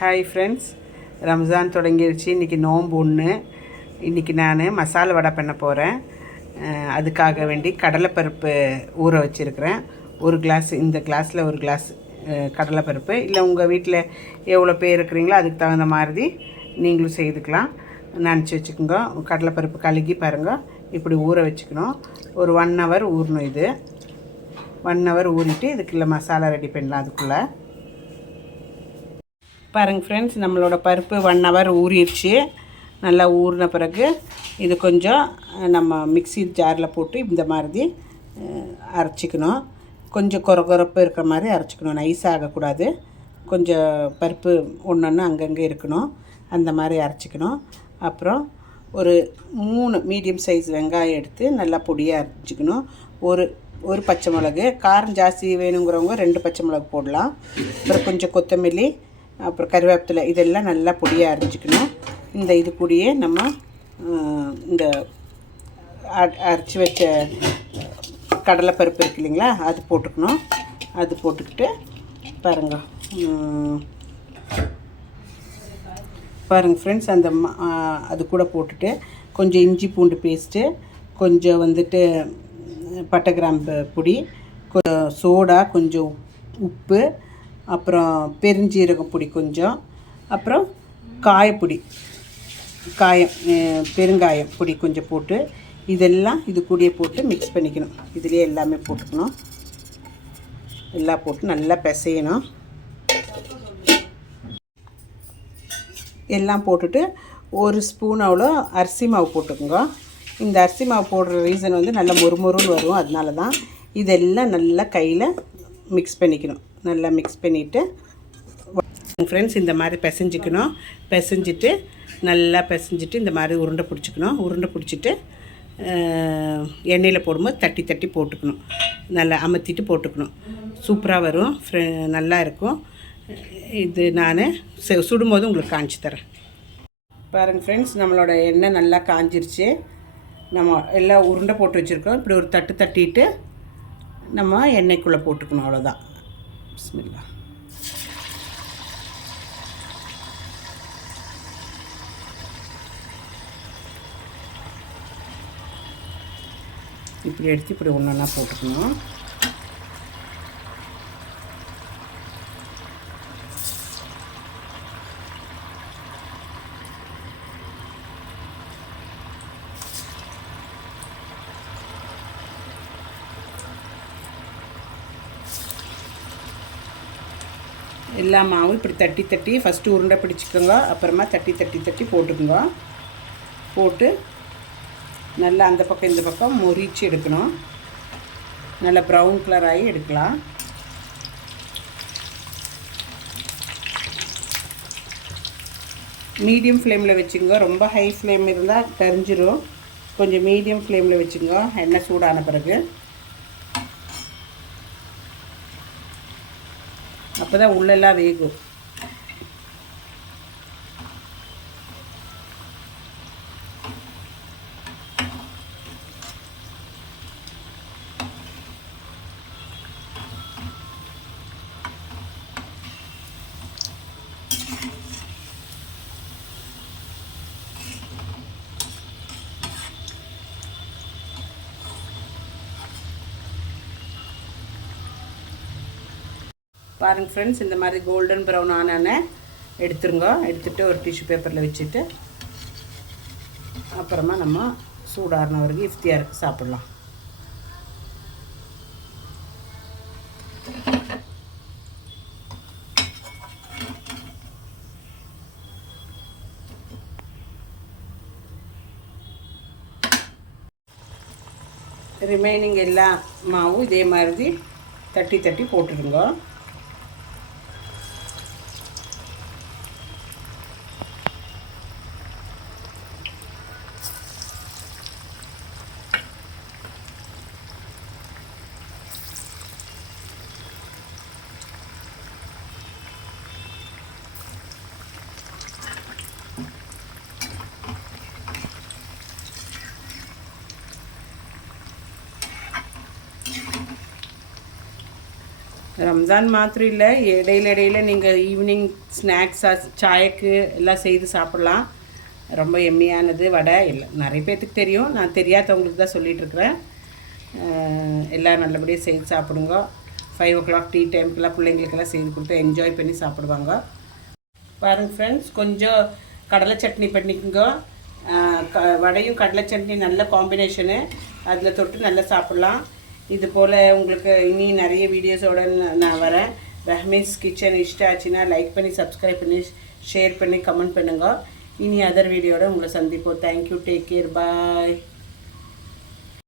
Hi friends, Ramzan தொடங்கிடுச்சு. இன்றைக்கி நோன்பு ஒன்று. இன்றைக்கி நான் மசாலா வடை பண்ண போகிறேன். அதுக்காக வேண்டி கடலைப்பருப்பு ஊற வச்சுருக்கிறேன். ஒரு கிளாஸ், இந்த கிளாஸில் ஒரு கிளாஸ் கடலைப்பருப்பு. இல்லை உங்கள் வீட்டில் எவ்வளோ பேர் இருக்கிறீங்களோ அதுக்கு தகுந்த மாதிரி நீங்களும் செய்துக்கலாம். நினச்சி வச்சுக்கோங்க. கடலைப்பருப்பு கழுகி பாருங்கள், இப்படி ஊற வச்சுக்கணும். ஒரு 1 hour ஊறணும். இது 1 hour ஊறிட்டு இதுக்குள்ளே மசாலா ரெடி பண்ணலாம். அதுக்குள்ளே பாருங்கள் ஃப்ரெண்ட்ஸ், நம்மளோட பருப்பு 1 hour ஊறிடுச்சு. நல்லா ஊறின பிறகு இது கொஞ்சம் நம்ம மிக்ஸி ஜாரில் போட்டு இந்த மாதிரி அரைச்சிக்கணும். கொஞ்சம் கொரகொரப்பு இருக்கிற மாதிரி அரைச்சிக்கணும். நைஸ் ஆகக்கூடாது. கொஞ்சம் பருப்பு ஒன்று அங்கங்கே இருக்கணும். அந்த மாதிரி அரைச்சிக்கணும். அப்புறம் ஒரு 3 மீடியம் சைஸ் வெங்காயம் எடுத்து நல்லா பொடியாக அரைச்சிக்கணும். ஒரு பச்சை மிளகு, காரம் ஜாஸ்தி வேணுங்கிறவங்க 2 பச்சை மிளகு போடலாம். அப்புறம் கொஞ்சம் கொத்தமல்லி, அப்புறம் கருவேப்பிலை, இதெல்லாம் நல்லா பொடியாக அரைச்சிக்கணும். இந்த இது கூடயே நம்ம இந்த அரைச்சி வச்ச கடலைப்பருப்பு இருக்கு இல்லைங்களா, அது போட்டுக்கணும். அது போட்டுக்கிட்டு பாருங்கள் ஃப்ரெண்ட்ஸ், அந்த அது கூட போட்டுட்டு கொஞ்சம் இஞ்சி பூண்டு பேஸ்ட்டு, கொஞ்சம் வந்துட்டு பட்டை கிராம்பு பொடி, சோடா, கொஞ்சம் உப்பு, அப்புறம் பெருஞ்சீரகம் பொடி கொஞ்சம், அப்புறம் காயப்பொடி, பெருங்காயம் பொடி கொஞ்சம் போட்டு இதெல்லாம் இது கூடயே போட்டு மிக்ஸ் பண்ணிக்கணும். இதிலே எல்லாமே போட்டுக்கணும். எல்லாம் போட்டு நல்லா பிசையணும். எல்லாம் போட்டுட்டு 1 ஸ்பூன் அவ்வளோ அரிசி மாவு போட்டுக்கோங்க. இந்த அரிசி மாவு போடுற ரீசன் வந்து நல்லா மொறுமொறுன்னு வரும். அதனால தான் இதெல்லாம் நல்லா கையில் மிக்ஸ் பண்ணிக்கணும். நல்லா மிக்ஸ் பண்ணிவிட்டு ஃப்ரெண்ட்ஸ் இந்த மாதிரி பிசைஞ்சிக்கணும். நல்லா பிசைஞ்சிட்டு இந்த மாதிரி உருண்டை பிடிச்சிக்கணும். உருண்டை பிடிச்சிட்டு எண்ணெயில் போடும்போது தட்டி தட்டி போட்டுக்கணும். நல்லா அமர்த்திட்டு போட்டுக்கணும். சூப்பராக வரும். நல்லா இருக்கும். இது நான் சுடும்போது உங்களுக்கு காஞ்சி தரேன். பாருங்கள் ஃப்ரெண்ட்ஸ், நம்மளோட எண்ணெய் நல்லா காஞ்சிருச்சு. நம்ம எல்லாம் உருண்டை போட்டு வச்சுருக்கோம். இப்படி ஒரு தட்டு தட்டிட்டு நம்ம எண்ணெய்க்குள்ளே போட்டுக்கணும். அவ்வளோதான். பிஸ்மில்லா. இப்படி எடுத்து இப்படி ஒன்றா போட்டுக்கணும். எல்லா மாவும் இப்படி தட்டி தட்டி ஃபஸ்ட்டு உருண்டை பிடிச்சிக்கோங்க. அப்புறமா தட்டி தட்டி தட்டி போட்டுக்கோங்க. போட்டு நல்லா அந்த பக்கம் இந்த பக்கம் மொரிச்சு எடுக்கணும். நல்லா ப்ரௌன் கலர் ஆகி எடுக்கலாம். மீடியம் ஃப்ளேமில் வச்சுக்கோங்க. ரொம்ப ஹை ஃப்ளேம் இருந்தால் கரிஞ்சிரும். கொஞ்சம் மீடியம் ஃப்ளேமில் வச்சுக்கோங்க. எண்ணெய் சூடான பிறகு அப்போ தான் உள்ளெல்லாம் வேகும். பாருங்கள் ஃப்ரெண்ட்ஸ், இந்த மாதிரி கோல்டன் ப்ரௌன் ஆனானே எடுத்துருங்க. எடுத்துகிட்டு ஒரு டிஷ்யூ பேப்பரில் வச்சுட்டு அப்புறமா நம்ம சூடாறின வரைக்கும் இஃப்தியாருக்கு சாப்பிட்லாம். ரிமைனிங் எல்லா மாவும் இதே மாதிரி தட்டி தட்டி போட்டுடுங்க. ரம்ஜான் மாத்திரம் இல்லை, இடையில நீங்கள் ஈவினிங் ஸ்நாக்ஸாக சாயக்கு எல்லாம் செய்து சாப்பிட்லாம். ரொம்ப எம்மியானது வடை. இல்லை நிறைய பேர்த்துக்கு தெரியும், நான் தெரியாதவங்களுக்கு தான் சொல்லிகிட்ருக்குறேன். எல்லாம் நல்லபடியாக செய்து சாப்பிடுங்க. 5 o'clock டீ டைமுக்கெல்லாம் பிள்ளைங்களுக்கெல்லாம் செய்து கொடுத்து என்ஜாய் பண்ணி சாப்பிடுவாங்க. பாருங்கள் ஃப்ரெண்ட்ஸ், கொஞ்சம் கடலை சட்னி பண்ணிக்கோங்க. வடையும் கடலை சட்னி நல்ல காம்பினேஷனு. அதில் தொட்டு நல்லா சாப்பிட்லாம். இது போல் உங்களுக்கு இனி நிறைய வீடியோஸோடு நான் வரேன். ரஹ்மீஸ் கிச்சன் இஷ்டம் ஆச்சுன்னா லைக் பண்ணி, சப்ஸ்கிரைப் பண்ணி, ஷேர் பண்ணி, கமெண்ட் பண்ணுங்கள். இனி அதர் வீடியோட உங்களை சந்திப்போம். தேங்க்யூ, டேக் கேர், பாய்.